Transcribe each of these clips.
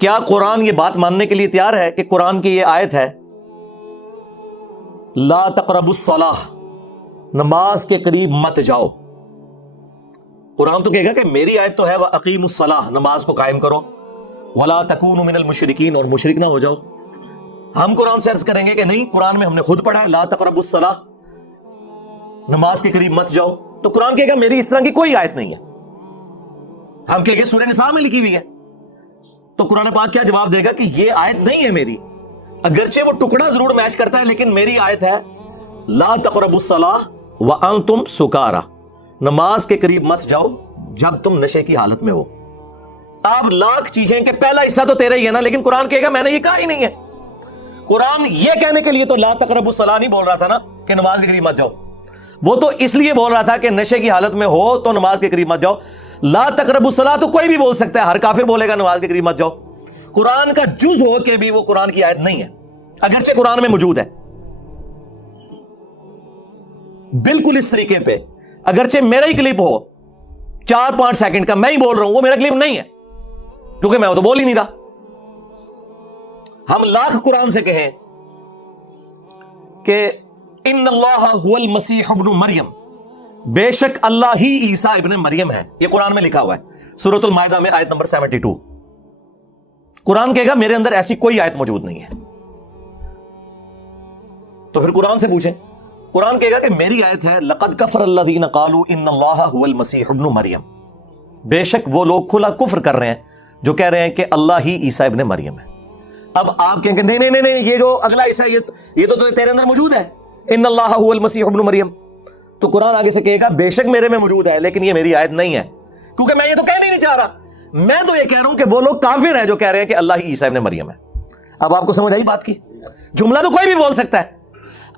کیا قرآن یہ بات ماننے کے لیے تیار ہے کہ قرآن کی یہ آیت ہے لا تقربوا الصلاۃ، نماز کے قریب مت جاؤ؟ قرآن تو کہے گا کہ میری آیت تو ہے وَأَقِیمُوا الصَّلَاةَ، نماز کو قائم کرو، وَلَا تَكُونُوا مِنَ الْمُشْرِكِينَ، اور مشرک نہ ہو جاؤ۔ ہم قرآن سے عرض کریں گے کہ نہیں، قرآن میں ہم نے خود پڑھا ہے لا تقربوا الصلاۃ، نماز کے قریب مت جاؤ، تو قرآن کہے گا میری اس طرح کی کوئی آیت نہیں ہے۔ ہم کہیں گے سورہ نساء میں لکھی ہوئی ہے، تو قرآن پاک کیا جواب دے گا کہ یہ آیت نہیں ہے میری، اگرچہ وہ ٹکڑا ضرور میچ کرتا ہے، لیکن میری آیت ہے لا تقربوا الصلاۃ وانتم سکارا، نماز کے قریب مت جاؤ جب تم نشے کی حالت میں ہو۔ آپ لاکھ چیخیں کہ پہلا حصہ تو تیرا ہی ہے نا، لیکن قرآن کہے گا میں نے یہ کہا ہی نہیں ہے۔ قرآن یہ کہنے کے لیے تو لا تقربوا الصلاۃ نہیں بول رہا تھا نا کہ نماز کے قریب مت جاؤ، وہ تو اس لیے بول رہا تھا کہ نشے کی حالت میں ہو تو نماز کے قریب مت جاؤ۔ لا تقربوا الصلاۃ تو کوئی بھی بول سکتا ہے، ہر کافر بولے گا نماز کے قریب مت جاؤ۔ قرآن کا جز ہو کے بھی وہ قرآن کی آیت نہیں ہے، اگرچہ قرآن میں موجود ہے بالکل اس طریقے پہ، اگرچہ میرا ہی کلپ ہو 4-5 سیکنڈ کا، میں ہی بول رہا ہوں، وہ میرا کلپ نہیں ہے کیونکہ میں وہ تو بول ہی نہیں رہا۔ ہم لاکھ قرآن سے کہیں کہ ان اللہ هو المسیح ابن مریم، بے شک اللہ ہی عیسیٰ ابن مریم ہے، یہ قرآن میں لکھا ہوا ہے سورۃ المائدہ میں آیت نمبر 72۔ قرآن کہے گا میرے اندر ایسی کوئی آیت موجود نہیں ہے، تو پھر قرآن سے پوچھیں۔ قرآن کہے گا کہ میری آیت ہے لقد کفر الذین قالوا ان اللہ هو المسیح ابن مریم، بے شک وہ لوگ کھلا کفر کر رہے ہیں جو کہہ رہے ہیں کہ اللہ ہی عیسیٰ ابن مریم ہے۔ اب آپ کہیں گے نہیں نہیں نہیں، یہ جو اگلا حصہ یہ تو تیرے اندر موجود ہے، ان اللہ هو المسیح ابن مریم، تو قرآن آگے سے کہے گا بے شک میرے میں موجود ہے، لیکن یہ میری آیت نہیں ہے، کیونکہ میں یہ تو کہنا ہی نہیں چاہ رہا، میں تو یہ کہہ رہا ہوں کہ وہ لوگ کافر ہیں جو کہہ رہے ہیں کہ اللہ ہی عیسیٰ ابن مریم ہے۔ اب آپ کو سمجھ آئی بات کی؟ جملہ تو کوئی بھی بول سکتا ہے،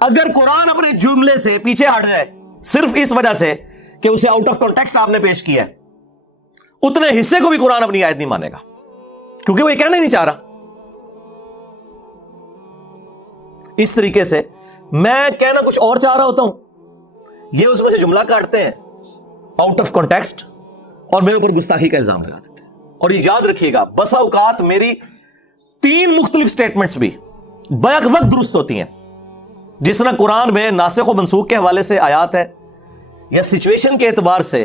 اگر قرآن اپنے جملے سے پیچھے ہٹ جائے صرف اس وجہ سے کہ اسے آؤٹ آف کانٹیکسٹ آپ نے پیش کیا ہے، اتنے حصے کو بھی قرآن اپنی آیت نہیں مانے گا، کیونکہ وہ یہ کہنا ہی نہیں چاہ رہا۔ اس طریقے سے میں کہنا کچھ اور چاہ رہا ہوتا ہوں، یہ اس میں سے جملہ کاٹتے ہیں آؤٹ آف کانٹیکسٹ اور میرے اوپر گستاخی کا الزام لگا دیتے ہیں۔ اور یہ یاد رکھیے گا، بسا اوقات میری 3 مختلف سٹیٹمنٹس بھی بیک وقت درست ہوتی ہیں، جس طرح قرآن میں ناسخ و منسوخ کے حوالے سے آیات ہے یا سچویشن کے اعتبار سے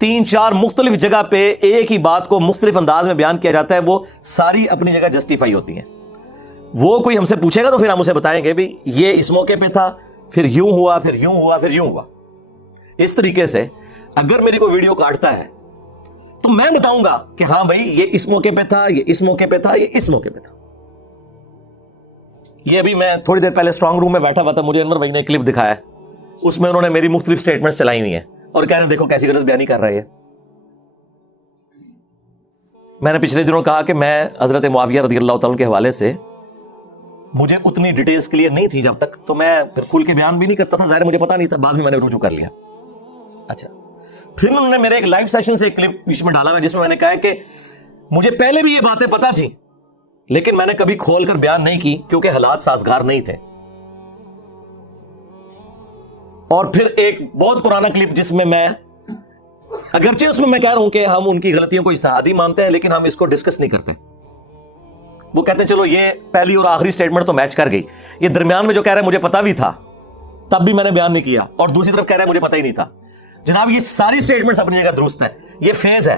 3-4 مختلف جگہ پہ ایک ہی بات کو مختلف انداز میں بیان کیا جاتا ہے، وہ ساری اپنی جگہ جسٹیفائی ہوتی ہیں۔ وہ کوئی ہم سے پوچھے گا تو پھر ہم اسے بتائیں گے بھی یہ اس موقع پہ تھا، پھر یوں ہوا، پھر یوں ہوا، پھر یوں ہوا۔ اس طریقے سے اگر میری کوئی ویڈیو کاٹتا ہے تو میں بتاؤں گا کہ ہاں بھائی یہ اس موقع پہ تھا، یہ اس موقع پہ تھا، یہ اس موقع پہ تھا۔ یہ ابھی میں تھوڑی دیر پہلے اسٹرانگ روم میں بیٹھا ہوا تھا، مجھے انور بھائی نے کلپ دکھایا، اس میں انہوں نے میری مختلف سٹیٹمنٹس چلائی ہوئی ہیں اور کہہ رہے ہیں دیکھو کیسی غلط بیانی کر رہے ہیں۔ میں نے پچھلے دنوں کہا کہ میں حضرت معاویہ رضی اللہ تعالیٰ کے حوالے سے مجھے اتنی ڈیٹیلز کلیئر نہیں تھی جب تک، تو میں پھر کھل کے بیان بھی نہیں کرتا تھا، ظاہر مجھے پتا نہیں تھا، بعد میں میں نے رجوع کر لیا۔ اچھا، پھر انہوں نے میرے ایک لائیو سیشن سے ایک کلپ بیچ میں ڈالا ہوا جس میں میں نے کہا کہ مجھے پہلے بھی یہ باتیں پتا تھیں لیکن میں نے کبھی کھول کر بیان نہیں کی کیونکہ حالات سازگار نہیں تھے۔ اور پھر ایک بہت پرانا کلپ جس میں اگرچہ اس میں میں کہہ رہا ہوں کہ ہم ان کی غلطیوں کو اجتہادی مانتے ہیں لیکن ہم اس کو ڈسکس نہیں کرتے۔ وہ کہتے ہیں چلو یہ پہلی اور آخری سٹیٹمنٹ تو میچ کر گئی، یہ درمیان میں جو کہہ رہا ہے مجھے پتا بھی تھا تب بھی میں نے بیان نہیں کیا، اور دوسری طرف کہہ رہا ہے مجھے پتا ہی نہیں تھا۔ جناب یہ ساری سٹیٹمنٹس اپنی جگہ درست ہے، یہ فیز ہے،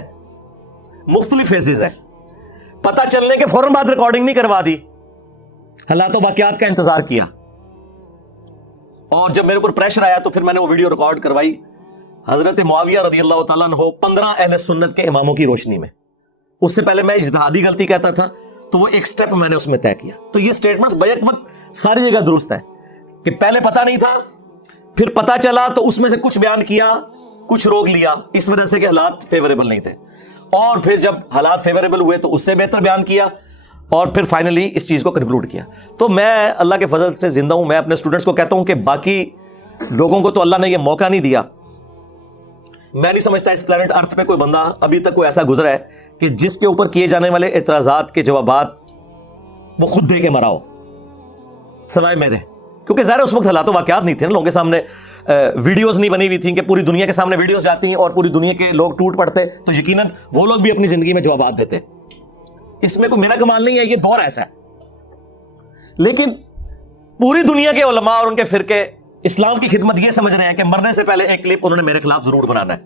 مختلف فیزز ہے۔ پتا چلنے کے فوراً بعد ریکارڈنگ نہیں کروا دی، حالات و واقعات کا انتظار کیا، اور جب میرے اوپر پریشر آیا تو پھر میں نے وہ ویڈیو ریکارڈ کروائی حضرت معاویہ رضی اللہ تعالیٰ عنہ 15 اہل سنت کے اماموں کی روشنی میں۔ اس سے پہلے میں اجتہادی غلطی کہتا تھا تو وہ ایک سٹیپ میں نے اس میں طے کیا۔ تو یہ سٹیٹمنٹس بیک وقت ساری جگہ درست ہے کہ پہلے پتا نہیں تھا، پھر پتا چلا تو اس میں سے کچھ بیان کیا، کچھ روک لیا اس وجہ سے کہ حالات فیوریبل نہیں تھے، اور پھر جب حالات فیوریبل ہوئے تو اس سے بہتر بیان کیا، اور پھر فائنلی اس چیز کو کنکلوڈ کیا۔ تو میں اللہ کے فضل سے زندہ ہوں، میں اپنے اسٹوڈنٹس کو کہتا ہوں کہ باقی لوگوں کو تو اللہ نے یہ موقع نہیں دیا۔ میں نہیں سمجھتا اس پلانٹ ارتھ پہ کوئی بندہ ابھی تک کوئی ایسا گزرا ہے کہ جس کے اوپر کیے جانے والے اعتراضات کے جوابات وہ خود دے کے مرا ہو سوائے میرے، کیونکہ ظاہر اس وقت حالات و واقعات نہیں تھے نا، لوگوں کے سامنے ویڈیوز نہیں بنی ہوئی تھیں کہ پوری دنیا کے سامنے ویڈیوز جاتی ہیں اور پوری دنیا کے لوگ ٹوٹ پڑتے، تو یقیناً وہ لوگ بھی اپنی زندگی میں جوابات دیتے۔ اس میں کوئی میرا کمال نہیں ہے, یہ دور ایسا ہے. لیکن پوری دنیا کے علماء اور ان کے فرقے اسلام کی خدمت یہ سمجھ رہے ہیں کہ مرنے سے پہلے ایک کلپ انہوں نے میرے خلاف ضرور بنانا ہے.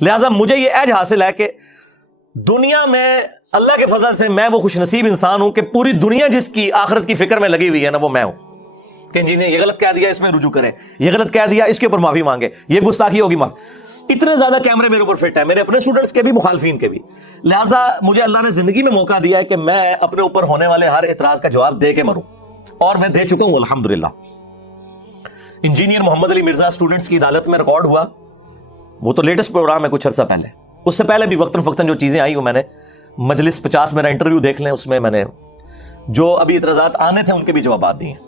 لہٰذا مجھے یہ ایج حاصل ہے کہ دنیا میں اللہ کے فضل سے میں وہ خوش نصیب انسان ہوں کہ پوری دنیا جس کی آخرت کی فکر میں لگی ہوئی ہے نا, وہ میں ہوں. کہ جی نے یہ غلط کہہ دیا, اس میں رجوع کرے, یہ غلط کہہ دیا, اس کے اوپر معافی مانگے, یہ گستاخی ہوگی معافی. اتنے زیادہ کیمرے میرے اوپر فٹ ہے, میرے اپنے اسٹوڈنٹس کے بھی, مخالفین کے بھی. لہٰذا مجھے اللہ نے زندگی میں موقع دیا ہے کہ میں اپنے اوپر ہونے والے ہر اعتراض کا جواب دے کے مروں, اور میں دے چکا ہوں الحمدللہ. انجینئر محمد علی مرزا اسٹوڈنٹس کی عدالت میں ریکارڈ ہوا, وہ تو لیٹسٹ پروگرام ہے کچھ عرصہ پہلے. اس سے پہلے بھی وقتاً فوقتاً جو چیزیں آئی وہ میں نے مجلس 50 میرا انٹرویو دیکھ لیں, اس میں میں نے جو ابھی اعتراضات آنے تھے ان کے بھی جوابات دیے ہیں.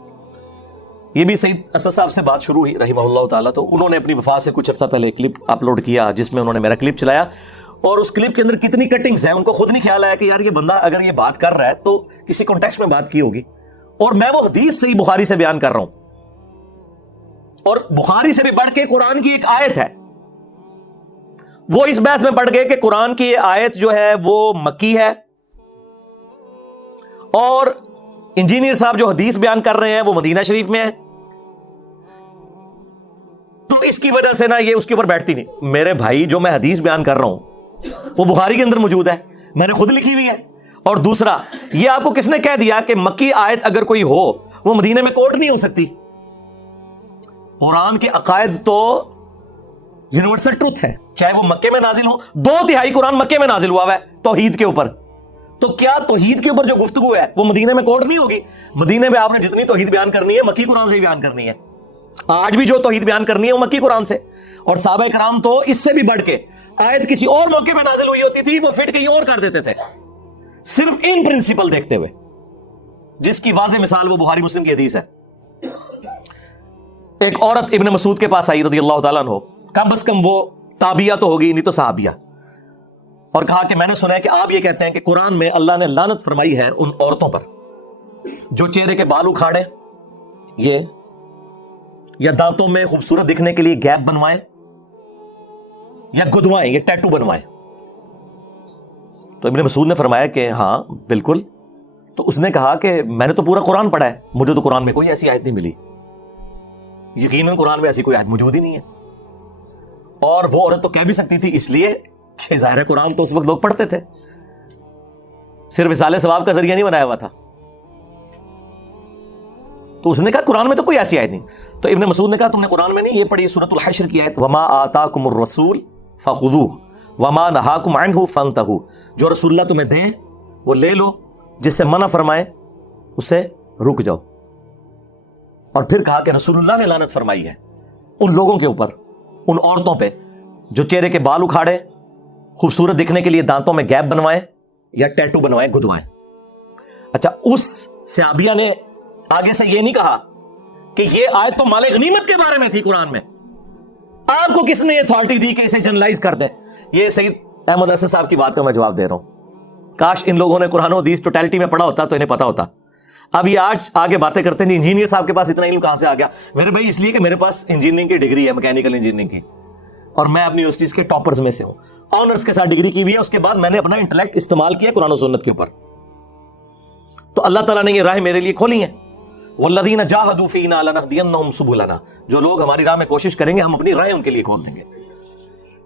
یہ بھی سعید اسد صاحب سے بات شروع ہوئی رحمہ اللہ تعالیٰ, تو انہوں نے اپنی وفات سے کچھ عرصہ پہلے ایک کلپ اپلوڈ کیا جس میں انہوں نے میرا کلپ چلایا, اور اس کلپ کے اندر کتنی کٹنگز ہیں ان کو خود نہیں خیال آیا کہ یار یہ بندہ اگر یہ بات کر رہا ہے تو کسی کانٹیکسٹ میں بات کی ہوگی. اور میں وہ حدیث صحیح بخاری سے بیان کر رہا ہوں, اور بخاری سے بھی بڑھ کے قرآن کی ایک آیت ہے. وہ اس بحث میں پڑھ گئے کہ قرآن کی یہ آیت جو ہے وہ مکی ہے, اور انجینئر صاحب جو حدیث بیان کر رہے ہیں وہ مدینہ شریف میں ہے, تو اس کی وجہ سے نا یہ اس کے اوپر بیٹھتی نہیں. میرے بھائی جو میں حدیث بیان کر رہا ہوں وہ بخاری کے اندر موجود ہے, میں نے خود لکھی ہوئی ہے. اور دوسرا, یہ آپ کو کس نے کہہ دیا کہ مکی آیت اگر کوئی ہو وہ مدینے میں کوٹ نہیں ہو سکتی؟ قرآن کے عقائد تو یونیورسل ٹروتھ ہے, چاہے وہ مکے میں نازل ہو. 2/3 قرآن مکے میں نازل ہوا ہے توحید کے اوپر, تو کیا توحید کے اوپر جو گفتگو ہے وہ مدینے میں کوٹ نہیں ہوگی؟ مدینے میں آپ نے جتنی توحید بیان کرنی ہے مکی قرآن سے ہی بیان کرنی ہے. آج بھی جو توحید بیان کرنی ہے وہ مکی قرآن سے. اور صحابہ کرام تو اس سے بھی بڑھ کے آیت کسی اور موقع میں نازل ہوئی ہوتی تھی, وہ فٹ کہیں اور کر دیتے تھے, صرف ان پرنسپل دیکھتے ہوئے, جس کی واضح مثال وہ بخاری مسلم کی حدیث ہے. ایک عورت ابن مسعود کے پاس آئی رضی اللہ تعالیٰ عنہ, کم از کم وہ تابعیہ تو ہوگی, نہیں تو صحابیہ, اور کہا کہ میں نے سنا ہے کہ آپ یہ کہتے ہیں کہ قرآن میں اللہ نے لعنت فرمائی ہے ان عورتوں پر جو چہرے کے بال اکھاڑے, یہ یا دانتوں میں خوبصورت دکھنے کے لیے گیپ بنوائیں, یا گدوائیں, یہ ٹیٹو بنوائیں. تو ابن مسعود نے فرمایا کہ ہاں بالکل. تو اس نے کہا کہ میں نے تو پورا قرآن پڑھا ہے, مجھے تو قرآن میں کوئی ایسی آیت نہیں ملی. یقیناً قرآن میں ایسی کوئی آیت موجود ہی نہیں ہے. اور وہ عورت تو کہہ بھی سکتی تھی اس لیے کہ ظاہر قرآن تو اس وقت لوگ پڑھتے تھے, صرف اصال ثواب کا ذریعہ نہیں بنایا ہوا تھا. تو اس نے کہا قرآن میں تو کوئی ایسی آیت نہیں. تو ابن مسعود نے کہا تم نے قرآن میں نہیں یہ پڑھی سورۃ الحشر کی آیت, وما آتاکم الرسول فخذوہ وما نہاکم عنہ فانتہوا, جو رسول اللہ تمہیں دیں وہ لے لو, جس سے منع فرمائے اسے رک جاؤ. اور پھر کہا کہ رسول اللہ نے لعنت فرمائی ہے ان لوگوں کے اوپر, ان عورتوں پہ جو چہرے کے بال اکھاڑے, خوبصورت دکھنے کے لیے دانتوں میں گیپ بنوائیں یا ٹیٹو بنوائیں, گدوائیں. اچھا, اس صحابیہ نے آگے سے یہ نہیں کہا کہ یہ آیت تو مال غنیمت کے بارے میں تھی قرآن میں, آپ کو کس نے یہ اتھارٹی دی کہ اسے جنرلائز کر دیں؟ یہ سید احمد اسد صاحب کی بات کا میں جواب دے رہا ہوں. کاش ان لوگوں نے قرآن و حدیث ٹوٹیلٹی میں پڑھا ہوتا تو انہیں پتا ہوتا. اب یہ آج آگے باتیں کرتے ہیں انجینئر صاحب کے پاس اتنا علم کہاں سے آ گیا؟ میرے بھائی اس لیے کہ میرے پاس انجینئرنگ کی ڈگری ہے, میکینیکل انجینئرنگ کی, اور میں اپنی یونیورسٹیز کے ٹاپرز میں سے ہوں, آنرز کے ساتھ ڈگری کی ہوئی ہے. اس کے بعد میں نے اپنا انٹلیکٹ استعمال کیا قرآن و سنت کے اوپر. تو اللہ تعالیٰ نے یہ راہ میرے لیے کھولی ہیں, والذین جاہدوا فینا لنہدینہم سبلنا, جو لوگ ہماری راہ میں کوشش کریں گے ہم اپنی راہیں ان کے لیے کھول دیں گے.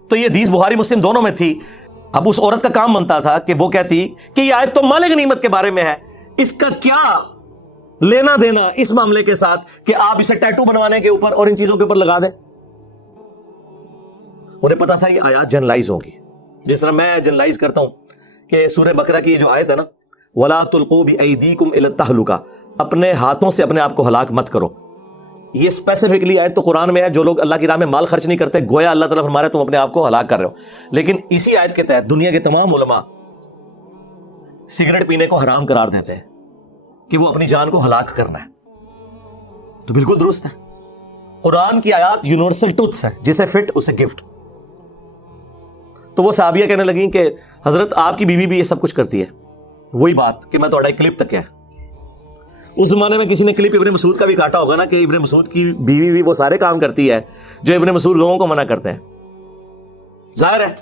تو یہ حدیث بخاری مسلم دونوں میں تھی. اب اس عورت کا کام بنتا تھا کہ وہ کہتی کہ یہ آیت تو مال غنیمت کے بارے میں ہے, اس کا کیا لینا دینا اس معاملے کے ساتھ کہ آپ اسے ٹیٹو بنوانے کے اوپر اور ان چیزوں کے اوپر لگا دیں. انہیں پتا تھا یہ آیات جنرلائز ہوگی, جس طرح میں جنرلائز کرتا ہوں کہ سورہ بقرہ کی جو آیت ہے نا, وَلَا تُلْقُوا بِأَيْدِيكُمْ إِلَى التَّهْلُكَةِ, اپنے ہاتھوں سے اپنے آپ کو ہلاک مت کرو. یہ اسپیسیفکلی آیت تو قرآن میں ہے, جو لوگ اللہ کی راہ میں مال خرچ نہیں کرتے گویا اللہ تعالیٰ فرما رہا ہے تم اپنے آپ کو ہلاک کر رہے ہو. لیکن اسی آیت کے تحت دنیا کے تمام علماء سگریٹ پینے کو حرام قرار دیتے ہیں کہ وہ اپنی جان کو ہلاک کرنا ہے. تو بالکل درست ہے, قرآن کی آیات یونیورسل ٹروتھس ہے, جسے فٹ اسے گفٹ. تو وہ صحابیہ کہنے لگیں کہ حضرت آپ کی بیوی بھی یہ سب کچھ کرتی ہے. وہی بات کہ میں تھوڑا ایک کلپ تک ہے, اس زمانے میں کسی نے کلپ ابن مسعود کا بھی کاٹا ہوگا نا کہ ابن مسعود کی بیوی بھی وہ سارے کام کرتی ہے جو ابن مسعود لوگوں کو منع کرتے ہیں. ظاہر ہے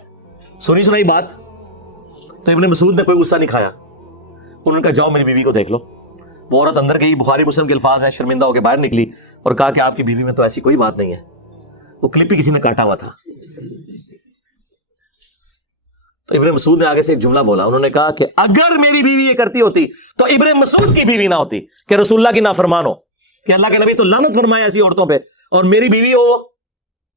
سنی سنائی بات, تو ابن مسعود نے کوئی غصہ نہیں کھایا. انہوں نے کہا جاؤ میری بیوی کو دیکھ لو. وہ عورت اندر گئی, بخاری مسلم کے الفاظ ہیں, شرمندہ ہو کے باہر نکلی اور کہا کہ آپ کی بیوی میں تو ایسی کوئی بات نہیں ہے. وہ کلپ بھی کسی نے کاٹا ہوا تھا. تو ابن مسعود نے آگے سے ایک جملہ بولا, انہوں نے کہا کہ اگر میری بیوی یہ کرتی ہوتی تو ابن مسعود کی بیوی نہ ہوتی کہ رسول اللہ کی نافرمان ہو, کہ اللہ کے نبی تو لعنت فرمائے ایسی عورتوں پہ, اور میری بیوی ہو